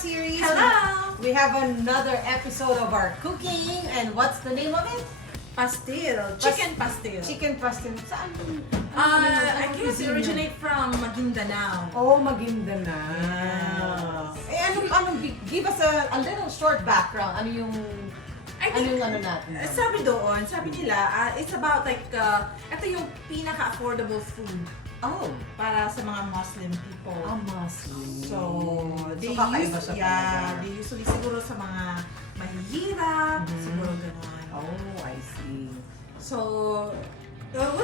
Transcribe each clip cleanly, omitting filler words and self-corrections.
series. Hello! We have another episode of our cooking, and what's the name of it? Pastil. Chicken pastil. Chicken pastil. Saan? I guess it originate from Maguindanao. Oh, Maguindanao. Give us a little short background. Ano yung natin? Sabi nila, it's about like, ito yung pinaka-affordable food. Oh. Para sa mga Muslim people. Muslim. So, they usually siguro sa mga mahihirap, siguro gano'n. Oh, I see. So,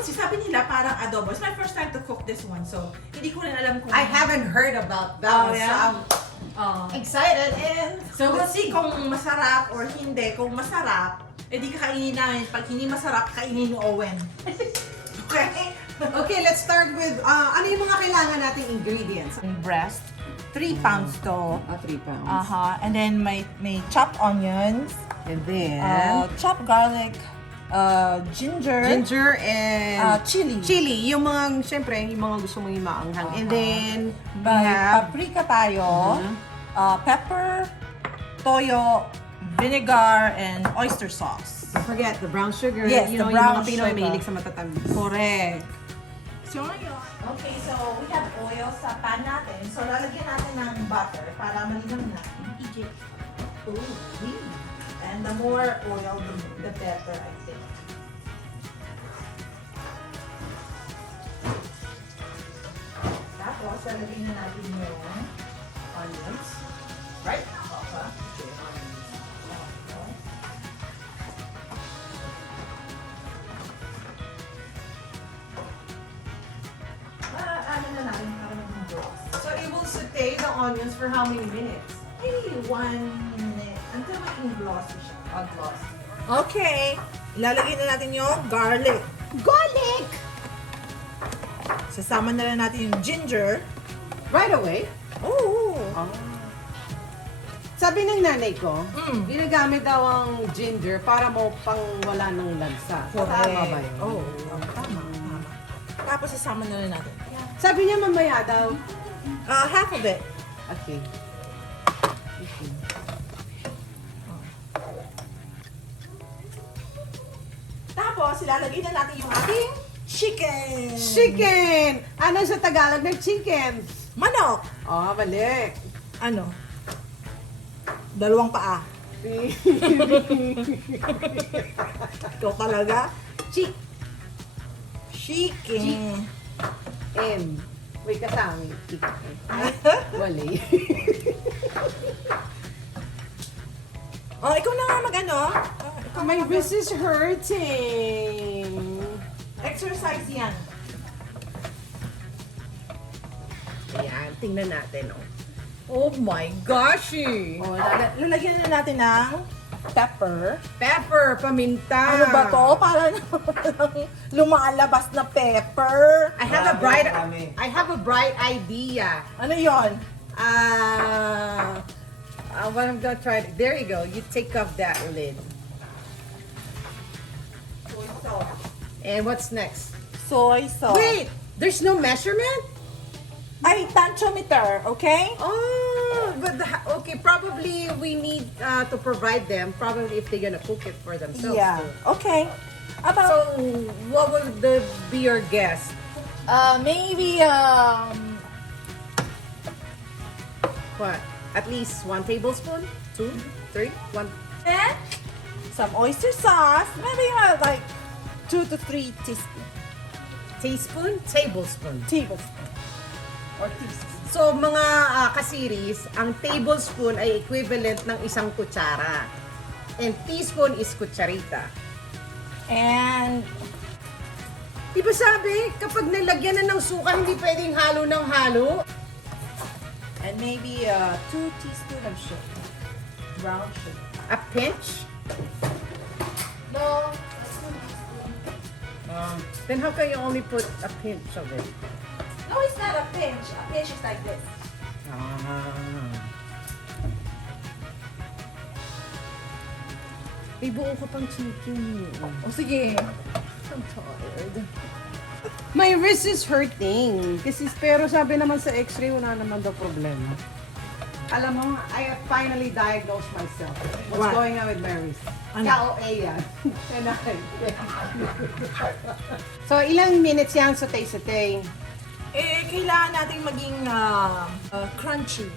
sabi nila parang adobo. It's my first time to cook this one, so hindi ko rin alam kung... I haven't heard about that one, yeah? so I'm excited and... So, we'll see kung masarap or hindi. Kung masarap, edi kakainin namin. Pag hindi masarap, kainin ni Owen. Okay? Okay, let's start with, ano yung mga kailangan nating ingredients? Breast, 3 pounds to. 3 pounds. And then may chopped onions, And then, chopped garlic, ginger, and chili. Chili, yung mga, syempre, yung mga gusto mong imaanghang. And then, we May have paprika tayo, pepper, toyo, vinegar, and oyster sauce. don't forget the brown sugar. Yes, you the know, brown yung mga Pinoy sugar. mahilig sa matatamis. Correct. So, okay, so we have oil sa pan natin. So, lalagyan natin ng butter para malinaw na. Egypt. And the more oil, the better, I think. Tapos, lalagyan na natin yung onions. Right? Okay. Ano na natin para maging gloss. So, it will saute the onions for how many minutes? Maybe 1 minute until maging glossy siya. Gloss. Okay. Ilalagay na natin yung garlic. Garlic! Sasama na lang natin yung ginger. Right away? Oh. Sabi ng nanay ko, Mm. daw ang ginger para mo pang wala ng lansa. Tama ba yun? Oh, tama. Tapos sasama na lang natin. Sabi niya mamaya daw. Half of it. Okay. Tapos, ilalagay na natin yung ating chicken. Chicken! Ano sa Tagalog ng chicken? Manok. Oh, balik. Ano? 2 paa. Ito talaga. Chicken. M. May kasama. Wali. Oh, ikaw na nga mag-ano? My wrist is hurting. Exercise yan. Ayan, tingnan natin, oh. Oh my gosh! Oh, lalagyan na natin ng pepper. Pepper, paminta. Ano ba to? Para lumalabas na pepper. I have a bright idea. Ano yon? What I'm gonna try. There you go. You take off that lid. Soy sauce. And what's next? Soy sauce. Wait, there's no measurement? Ay, tanchometer, okay? Oh, but okay. Probably we need to provide them. Probably if they're gonna cook it for themselves. Yeah. too. Okay. So, what would be your guess? Maybe, What? At least 1 tablespoon? 2, 3, 1. and some oyster sauce. Maybe like 2 to 3 teaspoons. Teaspoon? Tablespoon. Tablespoon. Or teaspoon. So, mga kasiris, ang tablespoon ay equivalent ng 1 kutsara. And teaspoon is kutsarita. And Di ba sabi, kapag nilagyan na ng suka, hindi pwedeng halo ng halo? maybe 2 teaspoons of sugar. Brown sugar. A pinch? No. Then how can you only put a pinch of it? No, it's not a pinch. A pinch is like this. May buo ka pang chicken. O sige. I'm tired. My wrist is hurting. Kasi, pero sabi naman sa x-ray, wala naman daw problema. Alam mo, I have finally diagnosed myself. What's What? going on with my wrist? Ano? KOA yan. So, ilang minutes yan sa tay-satay? Kailangan nating maging crunchy.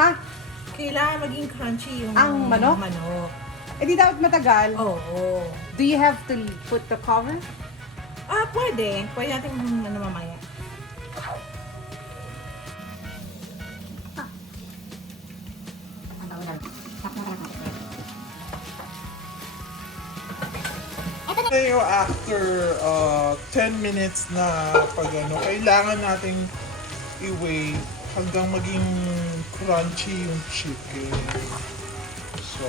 Ha? Kailangan maging crunchy yung Ang manok? manok. Eh di dapat matagal. Oo. Do you have to put the cover? Pwede. Pwede natin mamaya. Ngayon, after 10 minutes na kailangan nating i-wait hanggang maging crunchy yung chicken. So,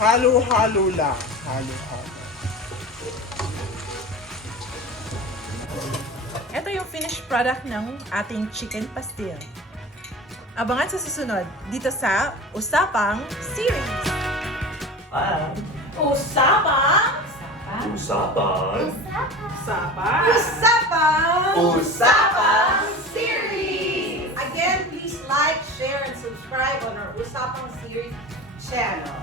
halo-halo lang. Halo-halo. Ito yung finished product ng ating chicken pastil. Abangan sa susunod dito sa Usapang series. Usapang! Usapang. Usapang series! Again, please like, share, and subscribe on our Usapang series channel.